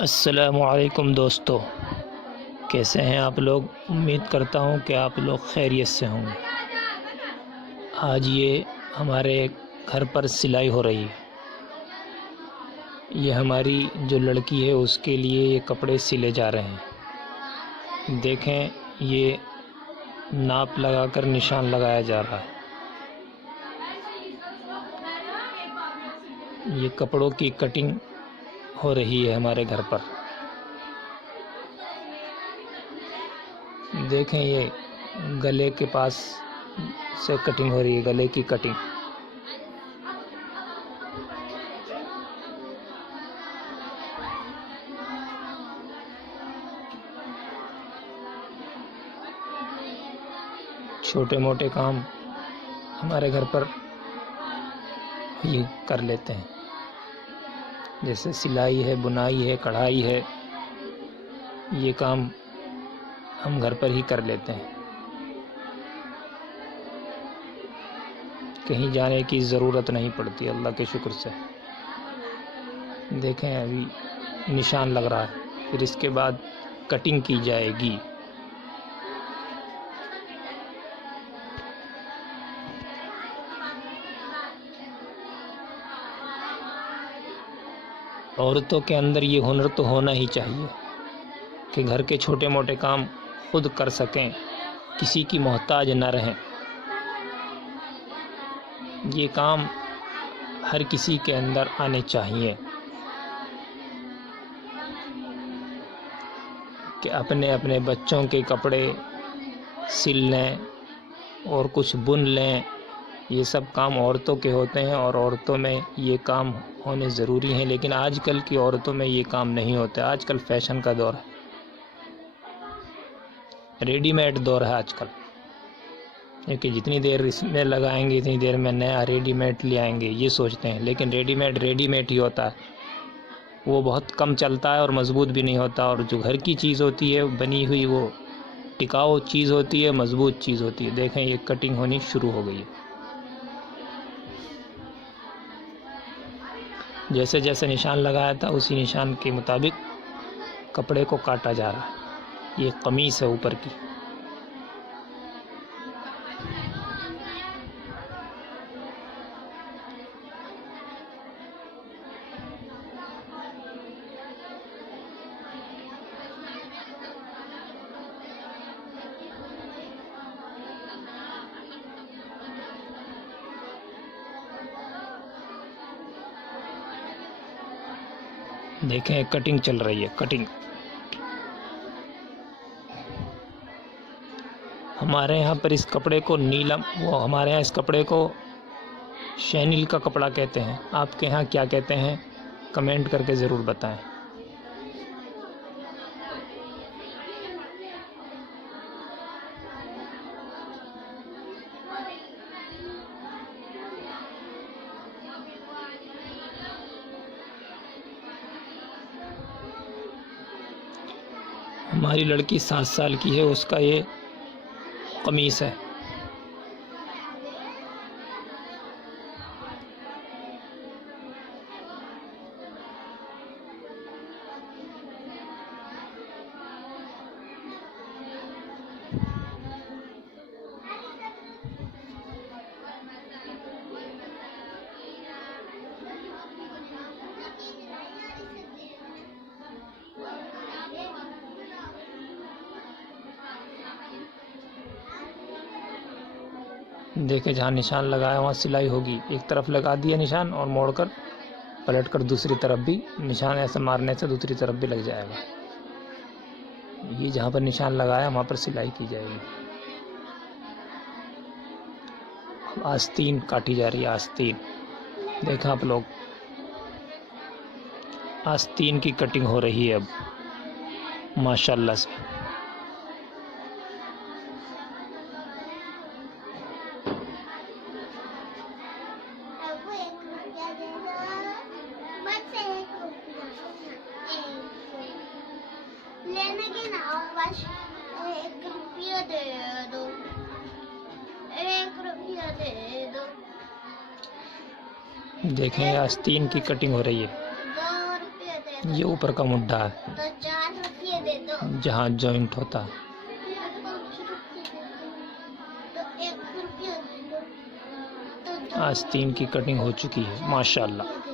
अस्सलामुअलैकुम दोस्तों, कैसे हैं आप लोग। उम्मीद करता हूं कि आप लोग खैरियत से होंगे। आज ये हमारे घर पर सिलाई हो रही है। ये हमारी जो लड़की है उसके लिए ये कपड़े सिले जा रहे हैं। देखें, ये नाप लगाकर निशान लगाया जा रहा है। ये कपड़ों की कटिंग हो रही है हमारे घर पर। देखें, ये गले के पास से कटिंग हो रही है, गले की कटिंग। छोटे मोटे काम हमारे घर पर ही कर लेते हैं, जैसे सिलाई है, बुनाई है, कढ़ाई है। ये काम हम घर पर ही कर लेते हैं, कहीं जाने की ज़रूरत नहीं पड़ती, अल्लाह के शुक्र से। देखें, अभी निशान लग रहा है, फिर इसके बाद कटिंग की जाएगी। औरतों के अंदर ये हुनर तो होना ही चाहिए कि घर के छोटे मोटे काम खुद कर सकें, किसी की मोहताज न रहें। ये काम हर किसी के अंदर आने चाहिए कि अपने अपने बच्चों के कपड़े सिल लें और कुछ बुन लें। ये सब काम औरतों के होते हैं और औरतों में ये काम होने ज़रूरी हैं, लेकिन आजकल की औरतों में ये काम नहीं होता। आजकल फैशन का दौर है, रेडीमेड दौर है आजकल, क्योंकि जितनी देर इसमें लगाएंगे इतनी देर में नया रेडीमेड ले आएंगे, ये सोचते हैं। लेकिन रेडीमेड ही होता है, वो बहुत कम चलता है और मज़बूत भी नहीं होता। और जो घर की चीज़ होती है बनी हुई, वो टिकाऊ चीज़ होती है, मज़बूत चीज़ होती है। देखें, ये कटिंग होनी शुरू हो गई है। जैसे जैसे निशान लगाया था उसी निशान के मुताबिक कपड़े को काटा जा रहा है। ये कमीज़ है ऊपर की। देखें, कटिंग चल रही है, कटिंग। हमारे यहाँ पर इस कपड़े को हमारे यहाँ इस कपड़े को शैनिल का कपड़ा कहते हैं। आपके यहाँ क्या कहते हैं, कमेंट करके ज़रूर बताएं। हमारी लड़की 7 साल की है, उसका ये कमीज़ है। देखे, जहाँ निशान लगाया वहाँ सिलाई होगी। एक तरफ लगा दिया निशान और मोड़कर पलटकर दूसरी तरफ भी निशान ऐसे मारने से दूसरी तरफ भी लग जाएगा। ये जहाँ पर निशान लगाया वहाँ पर सिलाई की जाएगी। आस्तीन काटी जा रही है, आस्तीन। देखा आप लोग, आस्तीन की कटिंग हो रही है अब माशाल्लाह से। लेने के ना बस 1 रुपया दे दो, 1 रुपया दे दो। देखें, आस्तीन की कटिंग हो रही है। 2 रुपये दे दो। ये ऊपर का मुड्ढा है तो 4 रुपये दे दो। जहाँ जॉइंट होता है। तो 1 रुपया दे दो। तो 2 आस्तीन की कटिंग हो चुकी है माशाल्लाह। रुपये दे